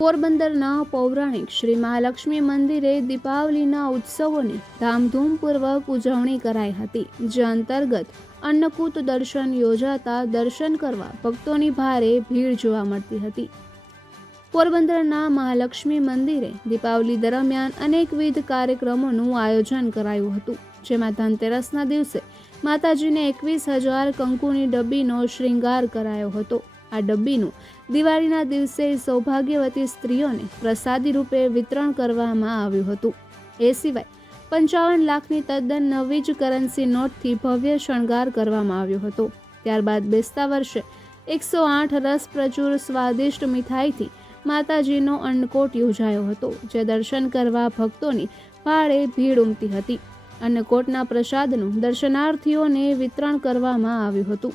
પોરબંદરના પૌરાણિક શ્રી મહાલક્ષ્મી મંદિરે દીપાવલીના ઉત્સવોની ધામધૂમપૂર્વક ઉજવણી કરાઈ હતી. જે અંતર્ગત અન્નકૂટ દર્શન યોજાતા દર્શન કરવા ભક્તોની ભારે ભીડ જોવા મળતી હતી. પોરબંદરના મહાલક્ષ્મી મંદિરે દીપાવલી દરમિયાન અનેકવિધ કાર્યક્રમોનું આયોજન કરાયું હતું. જેમાં ધનતેરસના દિવસે માતાજીને એકવીસ હજાર કંકુની ડબ્બીનો શ્રૃંગાર કરાયો હતો. આ ડબ્બીનું. દિવાળીના દિવસે સૌભાગ્યવતી સ્ત્રીઓને પ્રસાદી રૂપે વિતરણ કરવામાં આવ્યું હતું. એ સિવાય પંચાવન લાખની તદ્દન નવી જ કરન્સી નોટથી ભવ્ય શણગાર કરવામાં આવ્યો હતો. ત્યારબાદ બેસતા વર્ષે એકસો આઠ રસ પ્રચુર સ્વાદિષ્ટ મીઠાઈથી માતાજીનો અન્નકોટ યોજાયો હતો, જે દર્શન કરવા ભક્તોની ભારે ભીડ ઉમટી હતી. અન્નકોટના પ્રસાદનું દર્શનાર્થીઓને વિતરણ કરવામાં આવ્યું હતું.